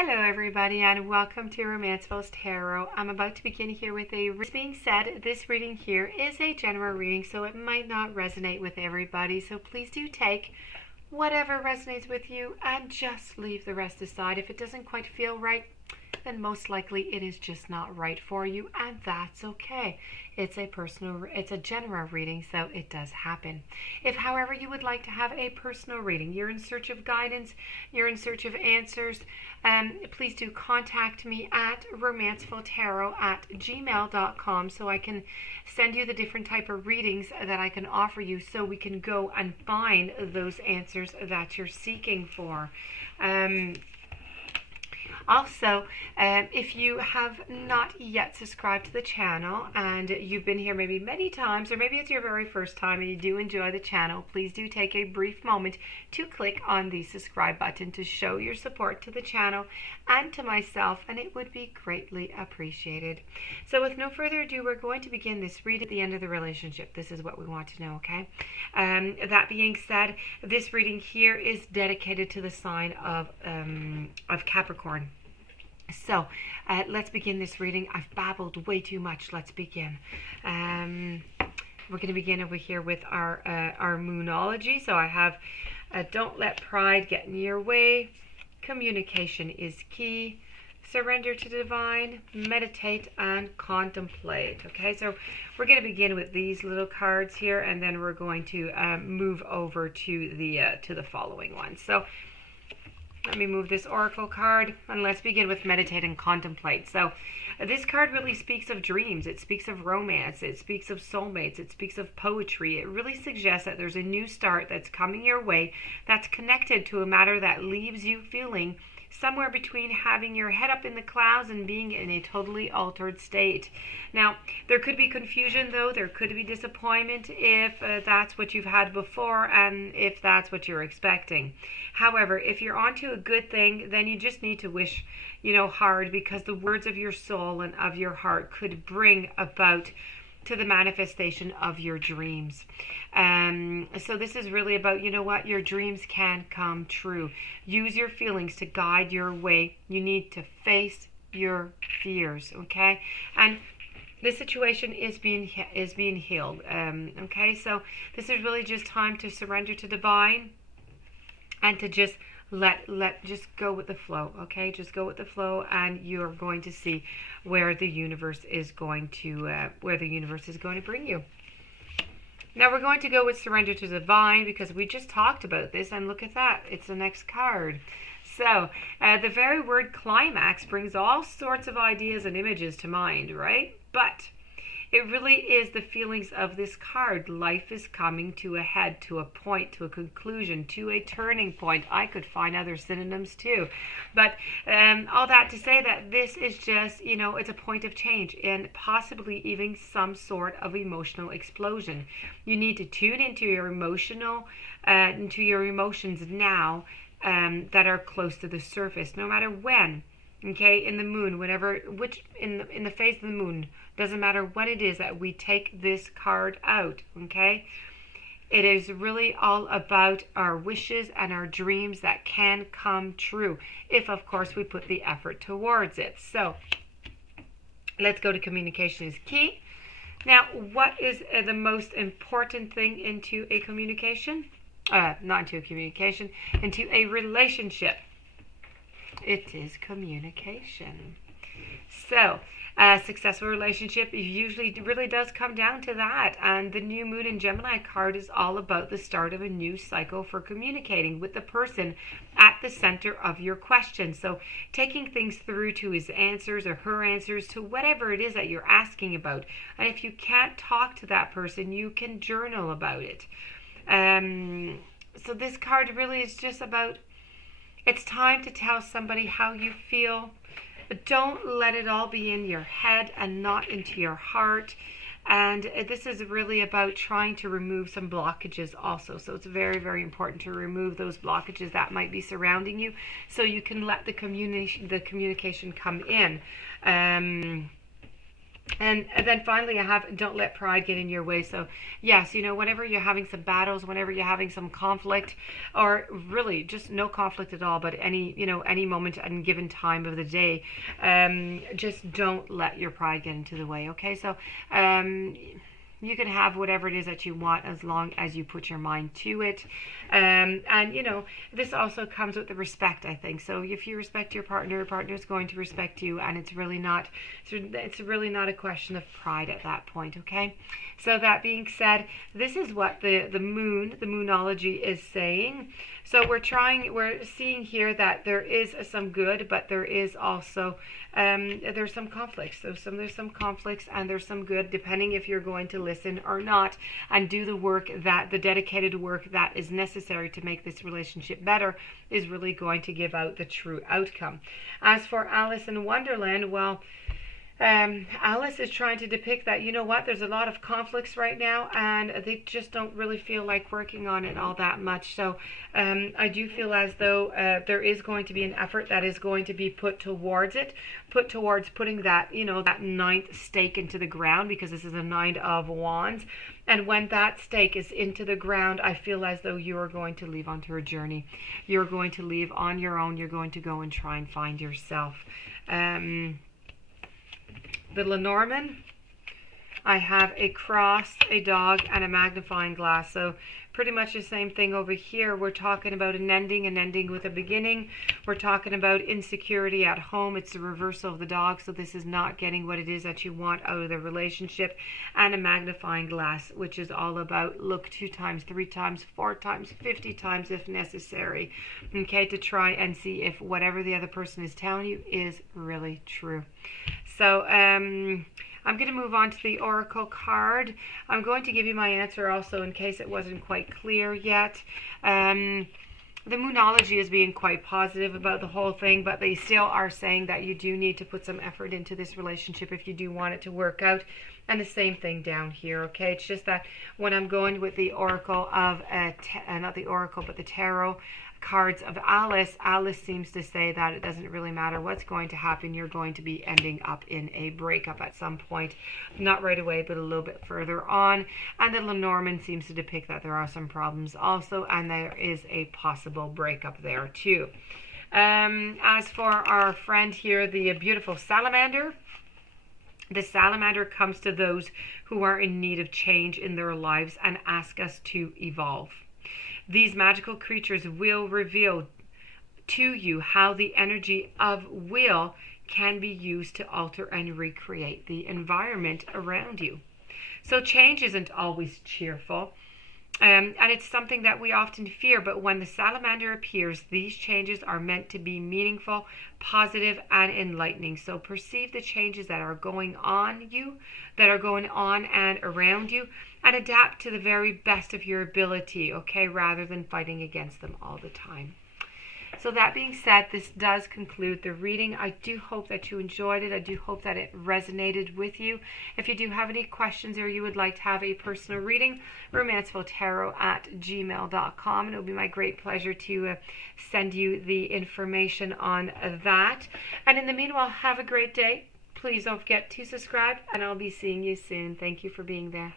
Hello everybody and welcome to Romancefull's Tarot. I'm about to begin here with this being said, this reading here is a general reading, so it might not resonate with everybody, so please do take whatever resonates with you and just leave the rest aside. If it doesn't quite feel right, then most likely it is just not right for you, and that's okay. It's a general reading, so it does happen. If, however, you would like to have a personal reading, you're in search of guidance, you're in search of answers, please do contact me at romancefulltarot@gmail.com so I can send you the different type of readings that I can offer you, so we can go and find those answers that you're seeking for. Also, if you have not yet subscribed to the channel and you've been here maybe many times, or maybe it's your very first time and you do enjoy the channel, please do take a brief moment to click on the subscribe button to show your support to the channel and to myself, and it would be greatly appreciated. So with no further ado, we're going to begin this read at the end of the relationship. This is what we want to know, okay? That being said, this reading here is dedicated to the sign of Capricorn. So let's begin this reading. I've babbled way too much. Let's begin. We're going to begin over here with our moonology. So I have don't let pride get in your way. Communication is key. Surrender to divine. Meditate and contemplate. Okay, so we're going to begin with these little cards here, and then we're going to move over to the following one. So let me move this oracle card and let's begin with meditate and contemplate. So this card really speaks of dreams. It speaks of romance. It speaks of soulmates. It speaks of poetry. It really suggests that there's a new start that's coming your way that's connected to a matter that leaves you feeling somewhere between having your head up in the clouds and being in a totally altered state. Now, there could be confusion, though. There could be disappointment if that's what you've had before and if that's what you're expecting. However, if you're onto a good thing, then you just need to wish, hard, because the words of your soul and of your heart could bring about to the manifestation of your dreams. So this is really about, your dreams can come true. Use your feelings to guide your way. You need to face your fears, okay? And this situation is being healed, okay? So this is really just time to surrender to divine and to just just go with the flow, okay? Just go with the flow, and you're going to see where the universe is going to bring you. Now we're going to go with surrender to divine because we just talked about this, and look at that, it's the next card. So the very word climax brings all sorts of ideas and images to mind, right? But it really is the feelings of this card. Life is coming to a head, to a point, to a conclusion, to a turning point. I could find other synonyms too. But all that to say that this is just, it's a point of change and possibly even some sort of emotional explosion. You need to tune into your emotions now that are close to the surface, no matter when. Okay, in the moon, in the phase of the moon, doesn't matter what it is that we take this card out, okay? It is really all about our wishes and our dreams that can come true, if of course we put the effort towards it. So let's go to communication is key. Now, what is the most important thing into a communication? Not into a communication, into a relationship. It is communication. So a successful relationship usually really does come down to that, and the new moon in Gemini card is all about the start of a new cycle for communicating with the person at the center of your question. So taking things through to his answers or her answers to whatever it is that you're asking about, and if you can't talk to that person, you can journal about it. So this card really is just about, it's time to tell somebody how you feel, but don't let it all be in your head and not into your heart. And this is really about trying to remove some blockages also. So it's very, very important to remove those blockages that might be surrounding you, so you can let the communication come in. And then finally, I have don't let pride get in your way. So, yes, whenever you're having some battles, whenever you're having some conflict, or really just no conflict at all, but any moment and given time of the day, just don't let your pride get into the way. Okay, so you can have whatever it is that you want as long as you put your mind to it. And this also comes with the respect, I think. So if you respect your partner is going to respect you, and it's really not a question of pride at that point. Okay, so that being said, this is what the moonology is saying. So we're seeing here that there is some good, but there is also there's some conflicts. So there's some conflicts and there's some good, depending if you're going to listen or not and do the dedicated work that is necessary to make this relationship better, is really going to give out the true outcome. As for Alice in Wonderland, well, Alice is trying to depict that, there's a lot of conflicts right now, and they just don't really feel like working on it all that much. So I do feel as though there is going to be an effort that is going to be put towards putting that, that ninth stake into the ground, because this is a Nine of Wands. And when that stake is into the ground, I feel as though you are going to leave onto a journey. You're going to leave on your own. You're going to go and try and find yourself. The Lenormand, I have a cross, a dog, and a magnifying glass. So pretty much the same thing over here. We're talking about an ending with a beginning. We're talking about insecurity at home. It's the reversal of the dog. So this is not getting what it is that you want out of the relationship. And a magnifying glass, which is all about look 2 times, 3 times, 4 times, 50 times if necessary. Okay, to try and see if whatever the other person is telling you is really true. So I'm going to move on to the Oracle card. I'm going to give you my answer also in case it wasn't quite clear yet. The Moonology is being quite positive about the whole thing, but they still are saying that you do need to put some effort into this relationship if you do want it to work out. And the same thing down here, okay? It's just that when I'm going with the Oracle of, not the Oracle, but the Tarot cards of Alice, Alice seems to say that it doesn't really matter what's going to happen. You're going to be ending up in a breakup at some point. Not right away, but a little bit further on. And the Lenormand seems to depict that there are some problems also, and there is a possible breakup there too. As for our friend here, the beautiful Salamander, the Salamander comes to those who are in need of change in their lives and ask us to evolve. These magical creatures will reveal to you how the energy of will can be used to alter and recreate the environment around you. So change isn't always cheerful, and it's something that we often fear, but when the Salamander appears, these changes are meant to be meaningful, positive, and enlightening. So perceive the changes that are going on and around you, and adapt to the very best of your ability, okay, rather than fighting against them all the time. So that being said, this does conclude the reading. I do hope that you enjoyed it. I do hope that it resonated with you. If you do have any questions or you would like to have a personal reading, romancefulltarot@gmail.com, and it will be my great pleasure to send you the information on that. And in the meanwhile, have a great day. Please don't forget to subscribe, and I'll be seeing you soon. Thank you for being there.